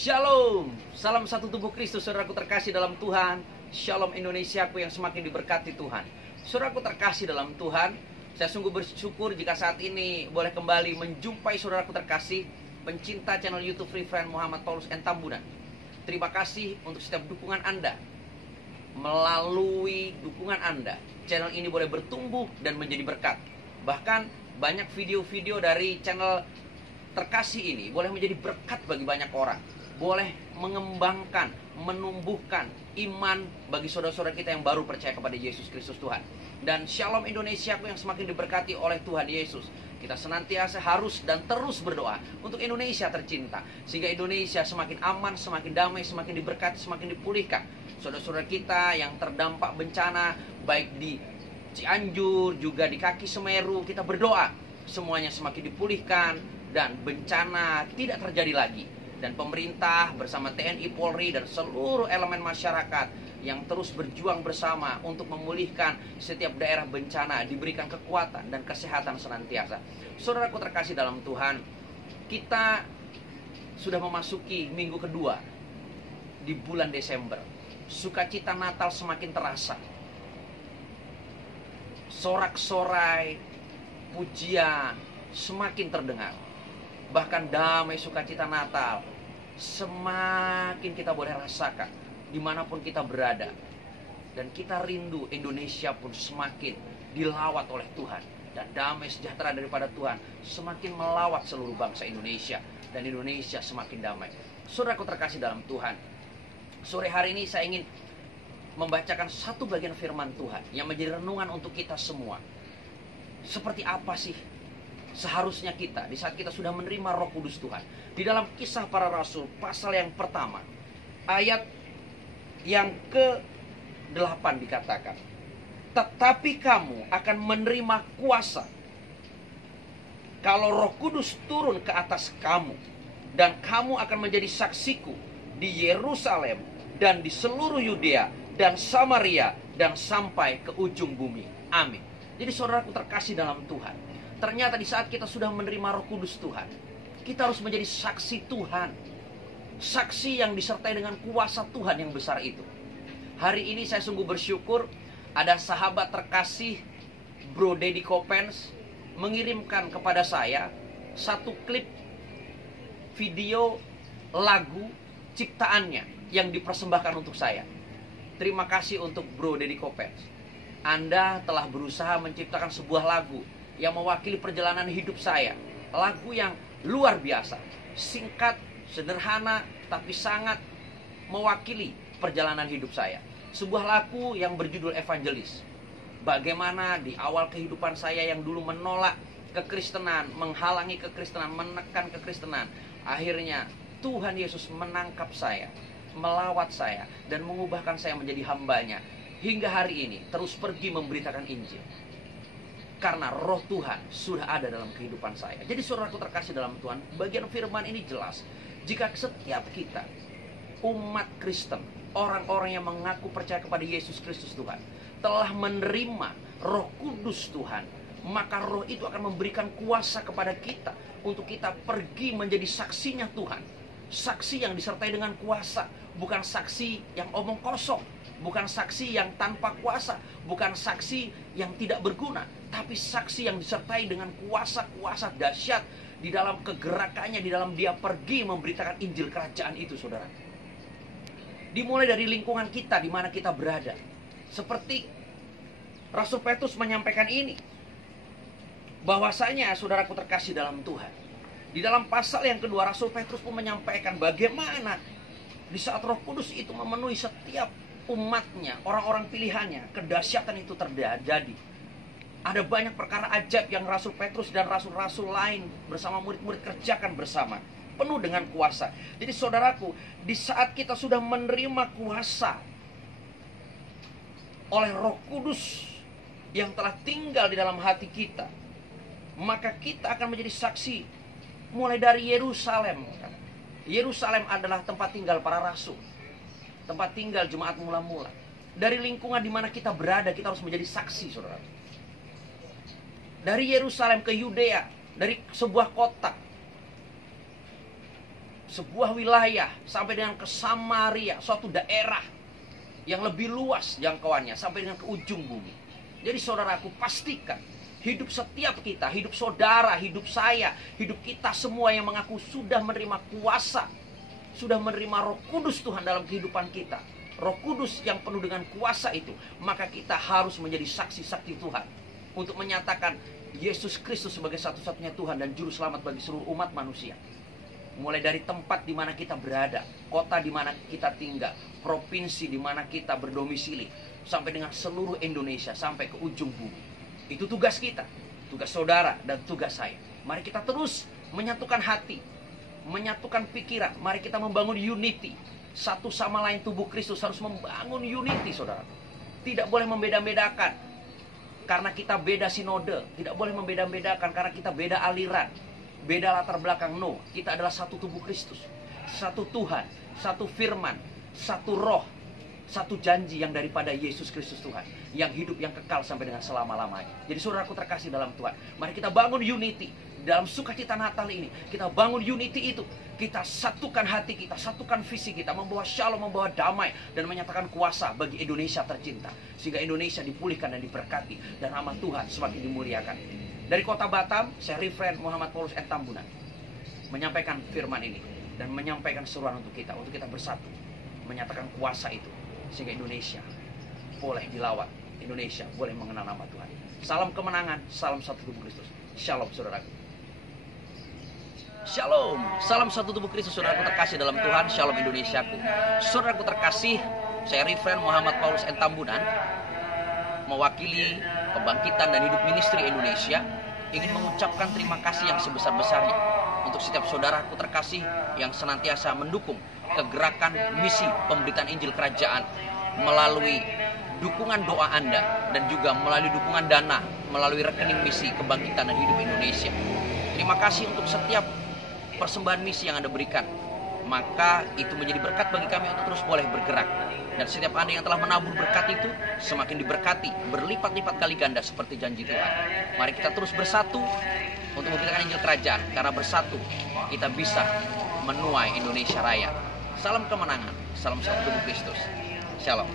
Shalom, salam satu tubuh Kristus, saudaraku terkasih dalam Tuhan. Shalom Indonesiaku yang semakin diberkati Tuhan. Saudaraku terkasih dalam Tuhan, saya sungguh bersyukur jika saat ini boleh kembali menjumpai saudaraku terkasih, pencinta channel YouTube Free Friend Muhammad Paulus N. Tambunan. Terima kasih untuk setiap dukungan Anda. Melalui dukungan Anda, channel ini boleh bertumbuh dan menjadi berkat. Bahkan banyak video-video dari channel terkasih ini boleh menjadi berkat bagi banyak orang. Boleh mengembangkan, menumbuhkan iman bagi saudara-saudara kita yang baru percaya kepada Yesus Kristus Tuhan. Dan shalom Indonesiaku yang semakin diberkati oleh Tuhan Yesus. Kita senantiasa harus dan terus berdoa untuk Indonesia tercinta, sehingga Indonesia semakin aman, semakin damai, semakin diberkati, semakin dipulihkan. Saudara-saudara kita yang terdampak bencana, baik di Cianjur, juga di kaki Semeru, kita berdoa semuanya semakin dipulihkan dan bencana tidak terjadi lagi. Dan pemerintah bersama TNI, Polri, dan seluruh elemen masyarakat yang terus berjuang bersama untuk memulihkan setiap daerah bencana, diberikan kekuatan dan kesehatan senantiasa. Saudaraku terkasih dalam Tuhan, kita sudah memasuki minggu kedua di bulan Desember. Sukacita Natal semakin terasa. Sorak-sorai, pujian semakin terdengar. Bahkan damai sukacita Natal semakin kita boleh rasakan dimanapun kita berada. Dan kita rindu Indonesia pun semakin dilawat oleh Tuhan. Dan damai sejahtera daripada Tuhan semakin melawat seluruh bangsa Indonesia. Dan Indonesia semakin damai. Saudaraku terkasih dalam Tuhan, sore hari ini saya ingin membacakan satu bagian firman Tuhan yang menjadi renungan untuk kita semua. Seperti apa sih seharusnya kita di saat kita sudah menerima Roh Kudus Tuhan? Di dalam Kisah Para Rasul pasal yang pertama, ayat yang ke-8 dikatakan, tetapi kamu akan menerima kuasa kalau Roh Kudus turun ke atas kamu, dan kamu akan menjadi saksiku di Yerusalem dan di seluruh Yudea dan Samaria dan sampai ke ujung bumi. Amin. Jadi saudaraku terkasih dalam Tuhan, ternyata di saat kita sudah menerima Roh Kudus Tuhan, kita harus menjadi saksi Tuhan. Saksi yang disertai dengan kuasa Tuhan yang besar itu. Hari ini saya sungguh bersyukur ada sahabat terkasih Bro Deddy Kopens mengirimkan kepada saya satu klip video lagu ciptaannya yang dipersembahkan untuk saya. Terima kasih untuk Bro Deddy Kopens. Anda telah berusaha menciptakan sebuah lagu yang mewakili perjalanan hidup saya. Lagu yang luar biasa, singkat, sederhana, tapi sangat mewakili perjalanan hidup saya. Sebuah lagu yang berjudul Evangelis. Bagaimana di awal kehidupan saya yang dulu menolak kekristenan, menghalangi kekristenan, menekan kekristenan, akhirnya Tuhan Yesus menangkap saya, melawat saya, dan mengubahkan saya menjadi hambanya. Hingga hari ini terus pergi memberitakan Injil. Karena Roh Tuhan sudah ada dalam kehidupan saya. Jadi saudaraku terkasih dalam Tuhan, bagian firman ini jelas. Jika setiap kita, umat Kristen, orang-orang yang mengaku percaya kepada Yesus Kristus Tuhan, telah menerima Roh Kudus Tuhan, maka Roh itu akan memberikan kuasa kepada kita untuk kita pergi menjadi saksinya Tuhan. Saksi yang disertai dengan kuasa, bukan saksi yang omong kosong, bukan saksi yang tanpa kuasa, bukan saksi yang tidak berguna, tapi saksi yang disertai dengan kuasa-kuasa dahsyat di dalam kegerakannya, di dalam dia pergi memberitakan Injil kerajaan itu, saudara. Dimulai dari lingkungan kita, di mana kita berada. Seperti Rasul Petrus menyampaikan ini, bahwasanya saudaraku terkasih dalam Tuhan, di dalam pasal yang kedua, Rasul Petrus pun menyampaikan bagaimana di saat Roh Kudus itu memenuhi setiap umatnya, orang-orang pilihannya, kedahsyatan itu terjadi. Ada banyak perkara ajaib yang Rasul Petrus dan rasul-rasul lain bersama murid-murid kerjakan bersama, penuh dengan kuasa. Jadi saudaraku, di saat kita sudah menerima kuasa oleh Roh Kudus yang telah tinggal di dalam hati kita, maka kita akan menjadi saksi. Mulai dari Yerusalem. Yerusalem adalah tempat tinggal para rasul, tempat tinggal jemaat mula-mula. Dari lingkungan di mana kita berada, kita harus menjadi saksi, saudara. Dari Yerusalem ke Yudea, dari sebuah kota sebuah wilayah sampai dengan ke Samaria, suatu daerah yang lebih luas jangkauannya sampai dengan ke ujung bumi. Jadi saudaraku, pastikan hidup setiap kita, hidup saudara, hidup saya, hidup kita semua yang mengaku sudah menerima kuasa, sudah menerima Roh Kudus Tuhan dalam kehidupan kita, Roh Kudus yang penuh dengan kuasa itu, maka kita harus menjadi saksi-saksi Tuhan untuk menyatakan Yesus Kristus sebagai satu-satunya Tuhan dan Juru Selamat bagi seluruh umat manusia. Mulai dari tempat di mana kita berada, kota di mana kita tinggal, provinsi di mana kita berdomisili, sampai dengan seluruh Indonesia, sampai ke ujung bumi. Itu tugas kita, tugas saudara dan tugas saya. Mari kita terus menyatukan hati, menyatukan pikiran. Mari kita membangun unity. Satu sama lain tubuh Kristus harus membangun unity, saudara. Tidak boleh membeda-bedakan karena kita beda sinode. Tidak boleh membeda-bedakan karena kita beda aliran, beda latar belakang. No, kita adalah satu tubuh Kristus, satu Tuhan, satu firman, satu roh, satu janji yang daripada Yesus Kristus Tuhan, yang hidup, yang kekal sampai dengan selama-lamanya. Jadi saudaraku terkasih dalam Tuhan, mari kita bangun unity. Dalam sukacita Natal ini, kita bangun unity itu. Kita satukan hati kita, satukan visi kita, membawa shalom, membawa damai, dan menyatakan kuasa bagi Indonesia tercinta. Sehingga Indonesia dipulihkan dan diberkati, dan nama Tuhan semakin dimuliakan. Dari kota Batam, saya Reverend Muhammad Paulus N. Tambunan menyampaikan firman ini, dan menyampaikan seruan untuk kita bersatu, menyatakan kuasa itu. Sehingga Indonesia boleh dilawat, Indonesia boleh mengenal nama Tuhan. Salam kemenangan, salam satu tubuh Kristus. Shalom saudaraku. Shalom, salam satu tubuh Kristus, saudaraku terkasih dalam Tuhan. Shalom Indonesiaku. Saudaraku terkasih, saya Reverend Muhammad Paulus N. Tambunan, mewakili Kebangkitan dan Hidup Ministry Indonesia, ingin mengucapkan terima kasih yang sebesar-besarnya untuk setiap saudaraku terkasih yang senantiasa mendukung kegerakan misi pemberitaan Injil Kerajaan melalui dukungan doa Anda dan juga melalui dukungan dana melalui rekening misi Kebangkitan dan Hidup Indonesia. Terima kasih untuk setiap persembahan misi yang Anda berikan. Maka itu menjadi berkat bagi kami untuk terus boleh bergerak. Dan setiap Anda yang telah menabur berkat itu semakin diberkati, berlipat-lipat kali ganda seperti janji Tuhan. Mari kita terus bersatu untuk memberitakan Injil Kerajaan, karena bersatu kita bisa menuai Indonesia Raya. Salam kemenangan, salam satu tubuh Kristus. Shalom.